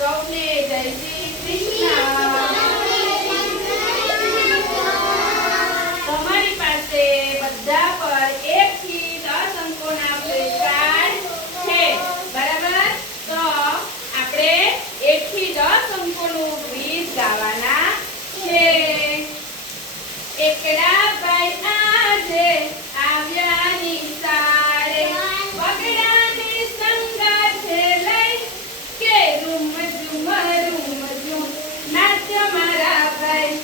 સૌને જય શ્રી કૃષ્ણ। તમારી પાસે બધા પર 1 થી 10 અંકોના પુરસ્કાર છે, બરાબર? તો આપણે 1 થી 10 અંકોનું ગીત ગાવાના છે। એકડા ભાઈ આજે આવ્યા નિશાળે, પગડાની સંગાથે લઈ કે રૂમ ઝુમ નાચ્ય મારા ભાઈ,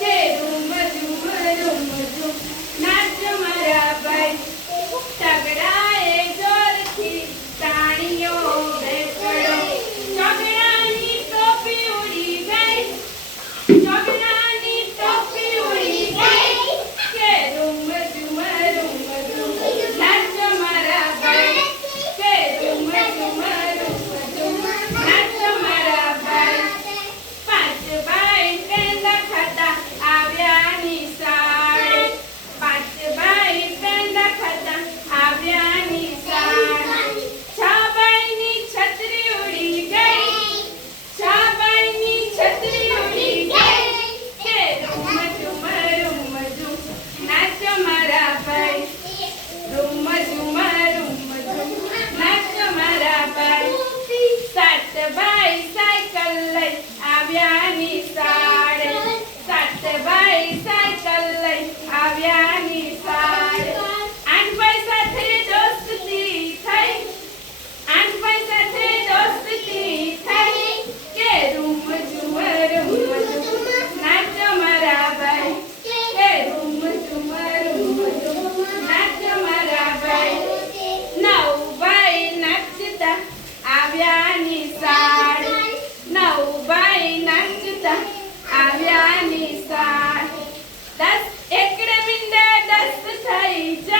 કે રૂમ ઝુમ નાચ્ય મારા ભાઈ। તગડાએ જોરથી તાળીઓ બેસડો, ચોગડાની ટોપી ઉડી ગઈ, ચોગડાની ટોપી ઉડી ગઈ, કે રૂમ ઝુમ નાચ્ય મારા ભાઈ, કે રૂમ ઝુમ નાચ્ય મારા ભાઈ। 5 ભાઈ પેંડા ખાતા આવ્યા નિશાળે, 5 ભાઈ પેંડા ખાતા આવ્યા નિશાળે। 6 ભાઈની છત્રી ઉડી ગઈ, 6 ભાઈની છત્રી ઉડી ગઈ, કે રૂમ ઝુમ નાચ્ય મારા ભાઈ, રૂમ ઝુમ નાચ્ય મારા ભાઈ। 7 ભાઈ સાયકલ લઈ આવ્યા નિશાળે, 7 ભાઈ સાયકલ લઈ આવ્યા નિશાળે। 8 ભાઈ સાથે દોસ્તી થઈ, 8 ભાઈ સાથે દોસ્તી થઈ, કે રૂમ ઝુમ નાચ્ય મારા ભાઈ, કે રૂમ ઝુમ નાચ્ય મારા ભાઈ। 9 ભાઈ નાચતા આવ્યા નિશાળે, 9 ભાઈ નાચતા આવ્યા નિશાળે। 10 એકડે મીંડા 10 થઈ જાય,